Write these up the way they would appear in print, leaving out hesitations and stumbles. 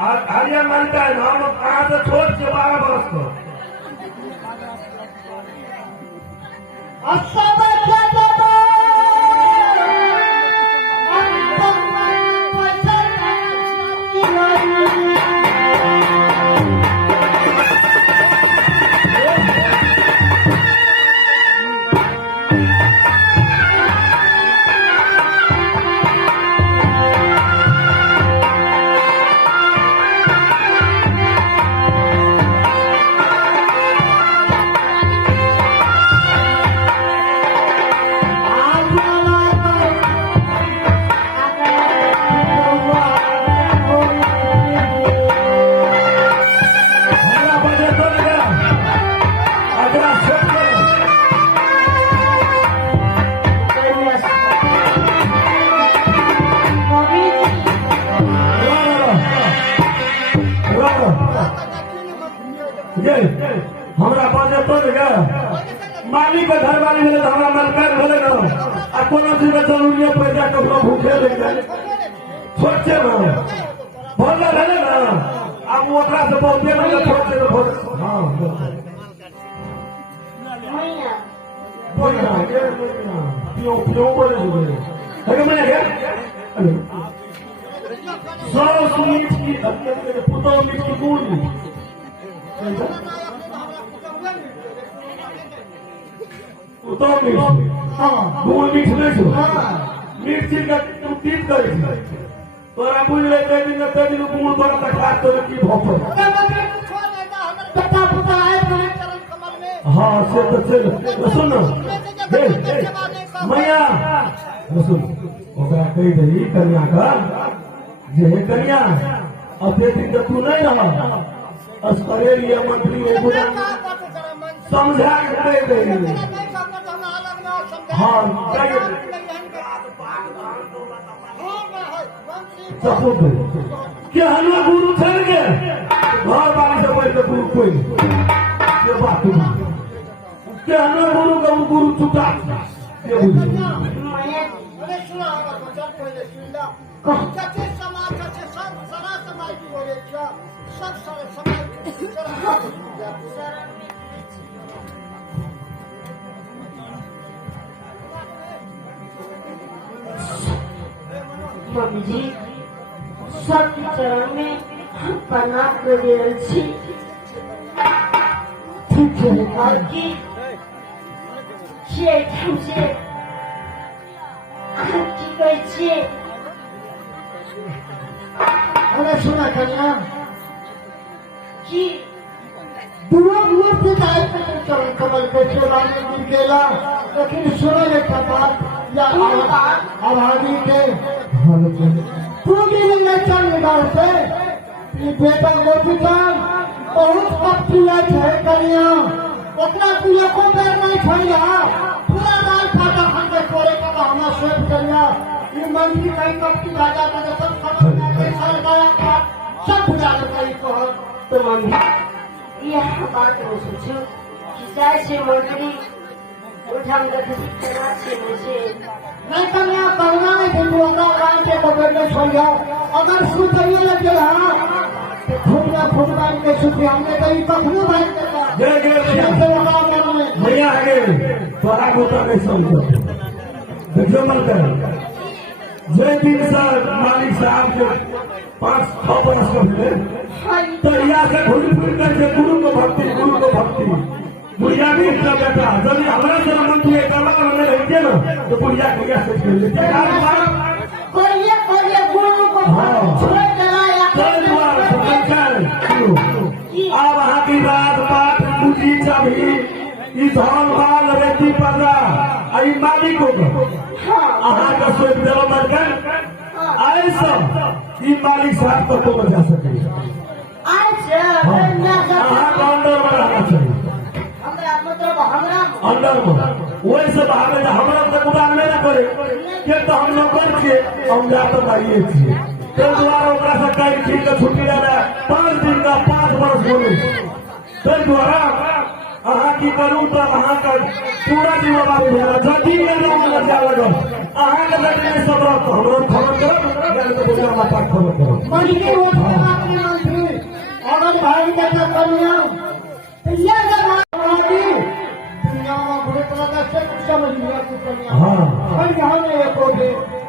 आर्या मानताय ना मग काळाचं छोट जे 12 बरस हमरा पास तो मालिक के घर वाली मिले हमरा मलकार बोले ना आ कोनो चीज में जरूरी है पैसा कखनो भूखे ले जाए सोचे ना बोल रहे ना अब ओकरा से बहुते ना सोचे तो हां बोल ना पियो पियो बोले अरे मैंने क्या सौ मीट की पुतो मीट की गुड़ तो गुड़ मीठ नहीं छो मिर्ची का तू तीन कर तोरा बुझ ले दिन गुड़ तोरा तक हाथ तो की भोपड़ पता पता है करम कमल में हां से तो चल सुन मैया सुन ओकरा कह दही कन्या का जे कन्या अपेक्षित तो तू नहीं रहा अस्पताल लिए मंत्री है समझा के दे हाँ क्या हलवा गुरु छड़ गए घर वाली से पहले गुरु कोई ये बात के अन्य गुरु का गुरु छुटा ये बुझ अरे सुना होगा बचत पहले सुनला कच्चे समाज कच्चे सब सारा समाज की बोले क्या सब सारे समाज की सारा मम्मी जी सबके चरण में हम प्रणाम कर रहल छी। ठीक है और की छे हमसे अहाँ की कहै छियै? अरे सुना कन्या कि दुआ दुआ से जाए चल कमल के चोला में गिर गेला लेकिन सुनो ये बात या आवाजी के तू भी नहीं चल निकाल से ये बेटा लोकितान बहुत पक्तिया है कन्या उतना पिया को पैर नहीं खाया पूरा दाल फाटा खंडे कोरे का हमारा शेफ कन्या ये मंत्री कहीं पक्ति राजा का सब समझ में कैसा लगाया सब बुझा लगाई को तो मम्मी यह बात मैं सोचू कि जाए से मंत्री उठाम गति करना छे मुझे नहीं कन्या करना नहीं दिलवाता गांव के बगल में छोड़ जाओ अगर सुतरिए लग गया तो फुटना फुटना के सुते हमने कहीं कखनो भाई करना भैया आगे तोरा गोता नहीं समझो देखियो मत जे दिन से मालिक साहब के 5-6 बरस का मिले तो यहाँ से घूम फिर करके गुरु को भक्ति बुढ़िया भी इतना बेटा जब हमारा से मंत्री एक हमें रहते ना तो बुढ़िया को क्या सोच कर लेते कोरिया गुरु को छोड़ देना अब वहाँ की रात पाठ पूजी छवि ई धन बाल रेती पर्दा आई मालिक को अहाँ का सोच देव बनकर ऐसा ई मालिक साहब को बजा सके अहाँ का अंदर में रहना चाहिए अंदर में वही सब आगे हमारा तक उड़ान नहीं करे के तो हम लोग के हम जाते पाइए छे तो द्वारा ओकरा से कई ठीक का छुट्टी लेना 5 दिन का 5 वर्ष बोले तो द्वारा अहाँ की करूँ तो अहाँ का पूरा जिम्मेदारी है जल्दी में लोग जा लगो अहाँ के लड़ने में सब रहो हम लोग खबर करो या तो बोला माता खबर करो मंत्री वो मंत्री अगर भाई का कन्या ये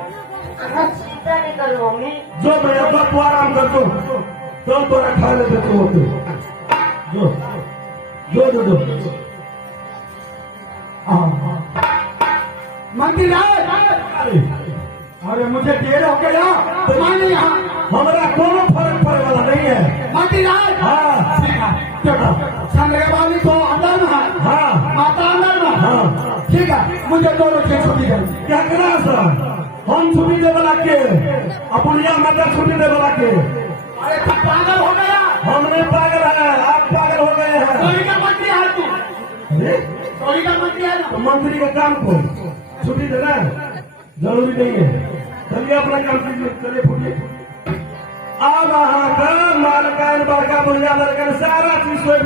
चिंता नहीं करो मम्मी जो मैं अब तू आराम कर दो तो तोरा खा ले देते होते जो मंदिर अरे मुझे देर हो गया तो माने यहाँ हमारा कोनो फर्क पड़ने वाला नहीं है मंदिर हाँ संग्रहवाली तो अंदर में है हाँ माता अंदर में हाँ ठीक है मुझे दोनों से छुट्टी चाहिए क्या करा सर हम छुट्टी दे वाला के अपनिया माता छुट्टी दे वाला के अरे तू पागल हो गया हमने पागल है आप पागल हो गए हैं चोरी का मंत्री है तू अरे, चोरी का मंत्री है तो मंत्री का काम को छुट्टी देना जरूरी नहीं है चलिए अपना काम कीजिए चलिए फूटिए अब अहाँ का मालकान बड़का बुढ़िया लड़कन सारा चीज सोच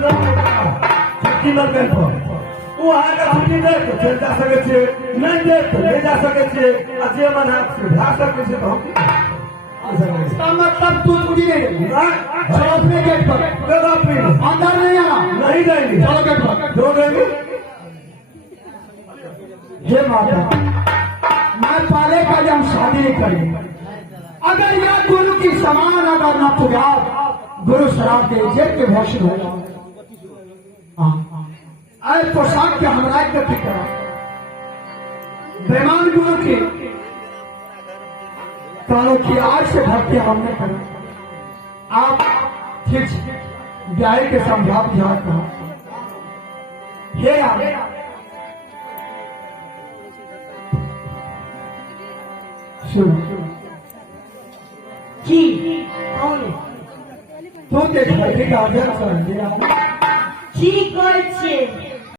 छुट्टी लड़कन पर वहाँ का छुट्टी दे तो चल जा सके छे नहीं दे तो ले जा सके छे जे मन हाथ से भा सके छे तो हम इसका मतलब तू छुट्टी नहीं देगी चलो अपने गेट पर कब अपनी अंदर नहीं आना नहीं देंगे चलो गेट पर दो देंगे हे माता मैं पाले का जब शादी नहीं करेंगे अगर यह गुरु की समान अगर न पुगा गुरु शराब दे जेब के भौषण हो अरे पोशाक के हमरा के फिक्र बेमान गुरु की कालों की आज से भक्ति हमने करा आप ठीक ब्याह के संभाव ध्यान कहा हे आगे सुनो की कौन तू देख ठीक है की कहै छियै